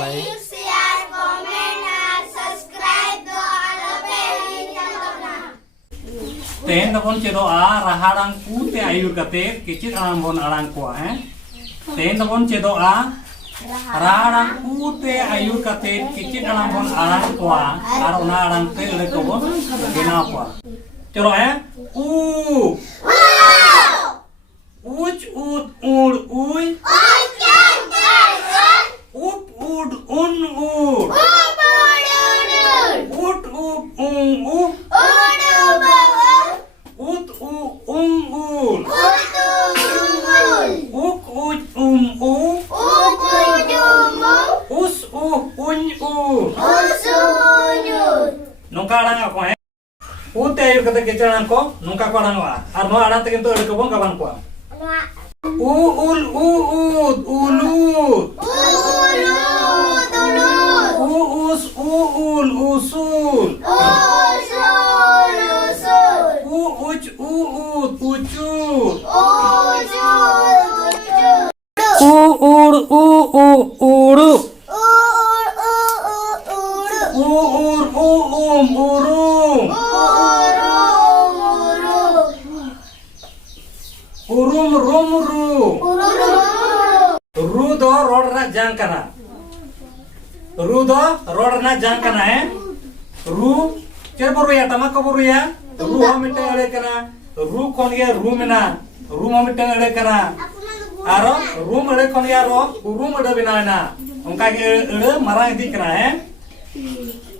like, share, comment, and subscribe to Arabe channel na. Tehen dabon cedoa rahadang ku te ayur kate kicit alang bon alang ko Tehen dabon cedoa rahadang ku te ayur kate kicit alang bon alang ko ar ona alang te ele ko bon bina ko. Cero u uch ut ur uy up ud un ur ut up up ut ur uk uch us un nungka alang ako Ute ayur kata kecil ko nungka ko alang wa arno alang te kento ele ko bon kaban ko uul uut ulut uus uul usul uuc uut ucur uur uru uur urum urum rum ru ru do rod na jang kana ru do rod na jang kana ru cer boru ya tama ko boru ya ru ha mite ade kana ru kon ya ru mena ru ha mite ade kana aro ru ade kon ya ro ru ade binana ongka ge ade marang di kana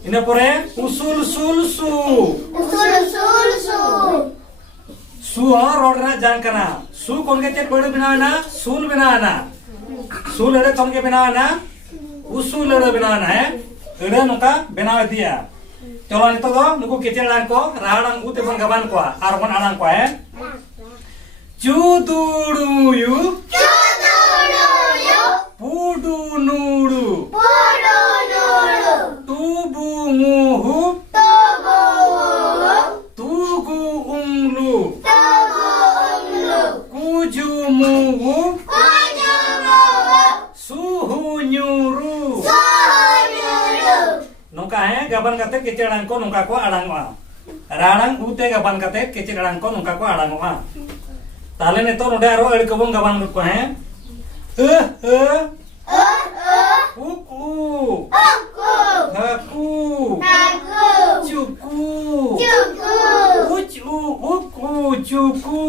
ina pore usul sul su su rod na jang kana su kon ke cek bade binana sul binana sul ade kon ke binana usul ade binana ade nongka binaw dia Cholo nito do nuku kecil lang ko rahadang ute bon gaban ko ar bon alang ko Chuduruyu pudunudu tubunguhu tugu unglu kujumuhu suhu nyuru nungka gaban kate kecil alang ko nungka ko alang wa rahadang ute gaban kate kecil alang ko nungka ko alang wa tale nito node aro edi ko bon gaban ko uku haku cuku ucu uku cuku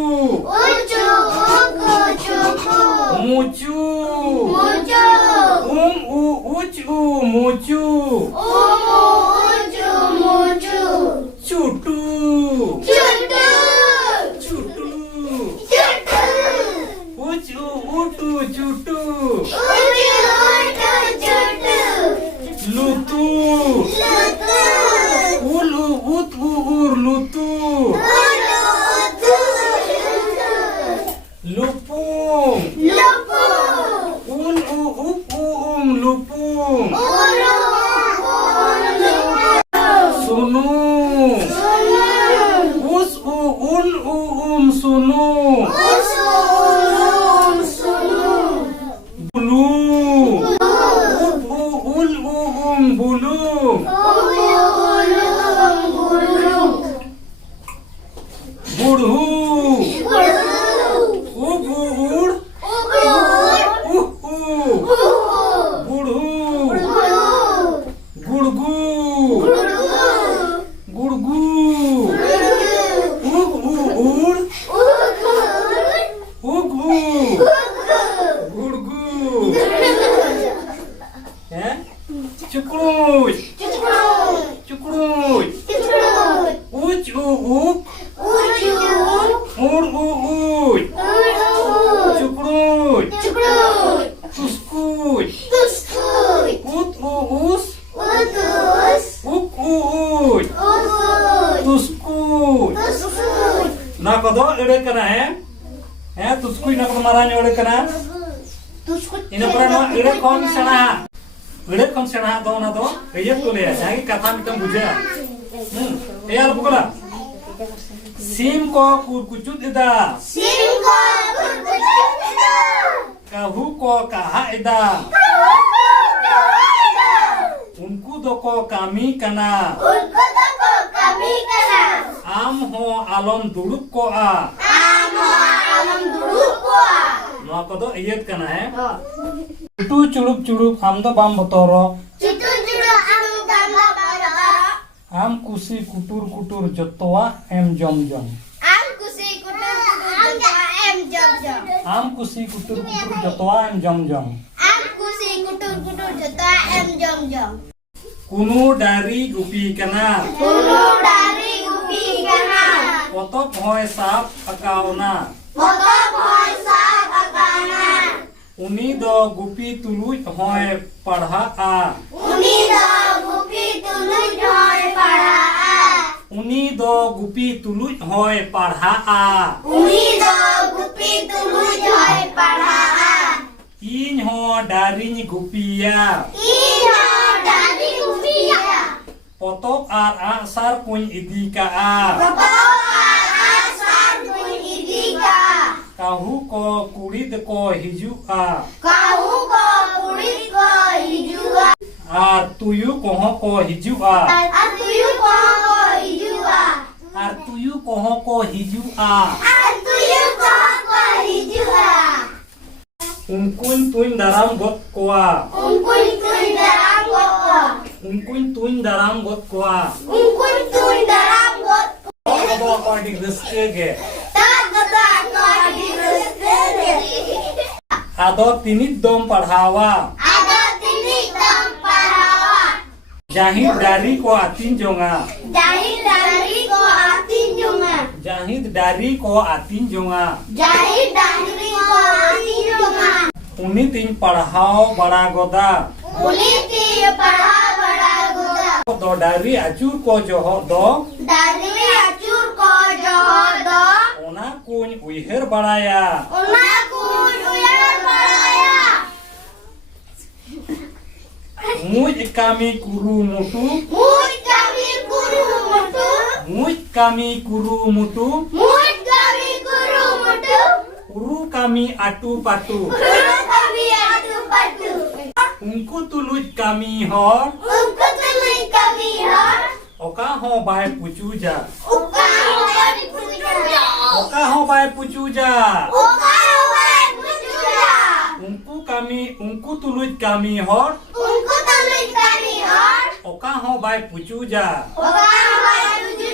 mucu ucu mucu cutu ucu utu cutu lutu ulu ut ur lutu lupung ulu lupung sunu us sunu bulu bulung burhu ubur burhu gurgu gurgu ugur ugu gurgu cukruy cukruy uc uuk ur uut cukruy tuskuy ut uus uk uut tuskuy na kodo ede kana tuskuy na kodo marane ede kana ina pura ede kon sana ede kon sana do na do eyat ko le jagi katha mitam buja eyal bukala sim ko kurkucut ida kahu ko kaha ida doko kami kana Unku doko kami kana. am ho alom duduk koa Amo alam duduk ko. noa kodo iyet kana Cutu curup am do bam botoro Cucu judo anu gamba pada. am kusi kutur jotoa em jom Am kusi kutur kutur em jom jom. am kusi kutur jotoa em jom Am kusi kutur kutur joto em jom jom. kunu dari gupi kana Ulu dari gupi kana. potop hoy sap akauna Foto boy sab akana. uni do gupi tuluj hoy padha a Uni do gupi tuluj hoy pada. uni do gupi tuluj hoy padha a Uni do gupi tuluj hoy pada. इन हो डारिñ गुपिया Ino dari gupi ya. potop ar asar kuñ idi ka a Foto asar kun idika. kahu ko kurid ko hiju a Kau ko kulit ko hijua. ar tuyu koho ko hiju a Atuyu ko hijua. ar tuyu koho ko hiju a Atuyu ko hijua. ungkuñ tuñ daram got koa Ungkun tun dalam got. ungkuñ tuñ daram got koa Ungkun tun dalam got. kodo ko di reske ge Tak kata ko di restene. ado tinit dom padhawa Ada tinik dam parawa. jahit dari ko atin jonga Jahit dari ko atin junga. jahit dari ko atin jonga Jahit dari ko atin junga. uni tin padhao bada goda Uliti para bada goda. do dari acur ko joho do Dari acur ko jodoh. ona kuñ uiher baraya Unaku uyar baraya. muj kami kuru mutu Mut kami guru mutu. muj kami kuru mutu Mut kami guru mutu. uru kami atu patu Guru kami adu patu. ungku tuluj kami hor Ungku tulis kami har. oka ho bai pucuja Uka huwan pujuja. oka ho bai pucuja Uka huwan pujuja. ungku tuluj kami hor Ungku tulis kami har. oka ho bai pucuja Uka huwan pujuja.